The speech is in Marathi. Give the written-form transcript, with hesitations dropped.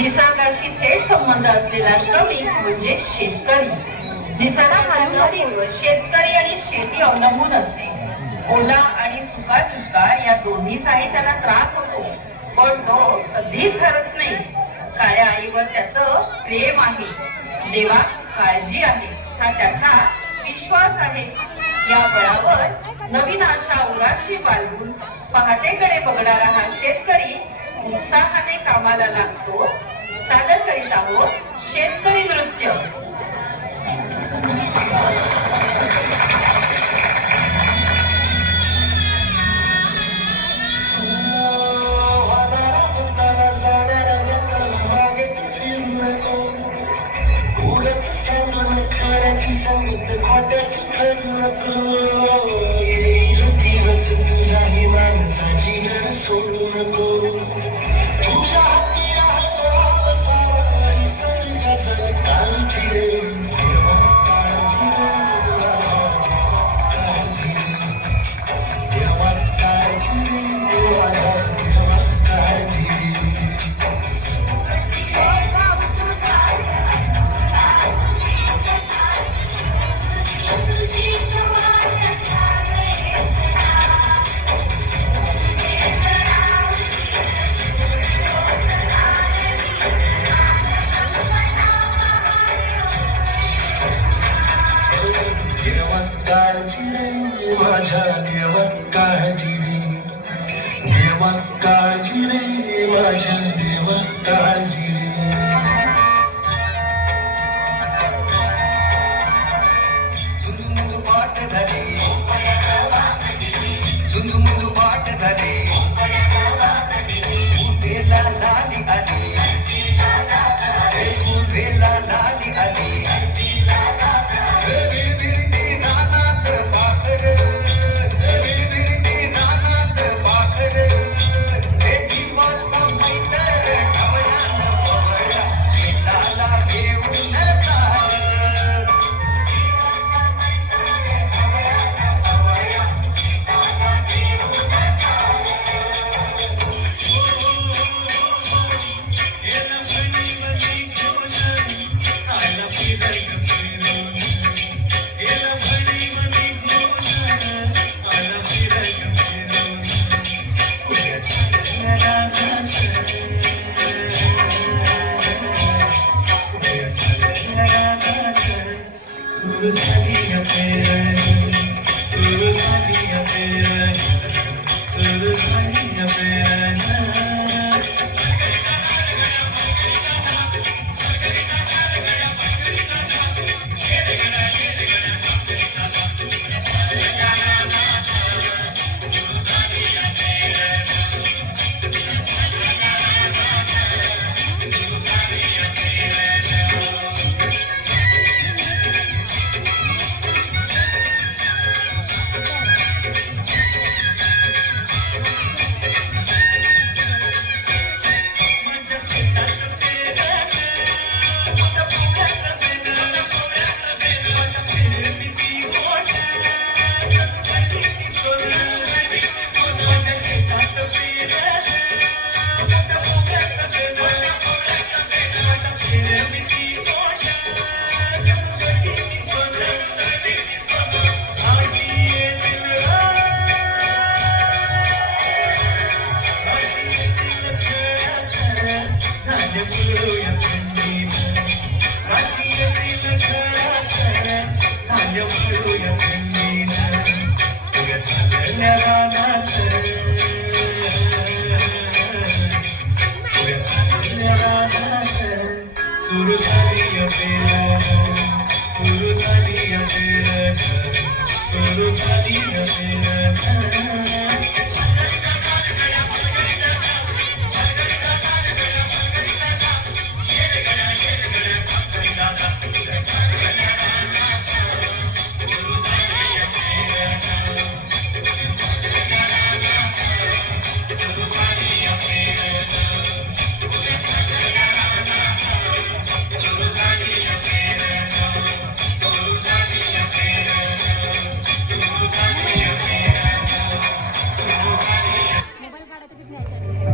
निसर्गाशी थेट संबंध असलेला श्रमिक म्हणजे शेतकरी. निसर्गात हरणारी शेतकरी आणि शेती अवलंबून असते. ओला आणि सुका दुष्काळ या दोन्हीचाही त्याला त्रास होतो, पण तो कधीच हरत नाही. काळ्या आईवर त्याचं प्रेम आहे, देवा काळजी आहे हा त्याचा विश्वास आहे. या बळावर नवीन आशा उराशी बाळगून पहाटेकडे बघणारा हा शेतकरी उत्साहाने कामाला लागतो. सादर करीत आहोत शेतकरी नृत्य. माझ्या देवा काळजी रे, देवा काळजी रे, माझ्या देवा काळजी रे. झुंजू पाट झाली, झुंजू पाट झाली, उभेला लाली आली, उभेला लाली आली. Thank you.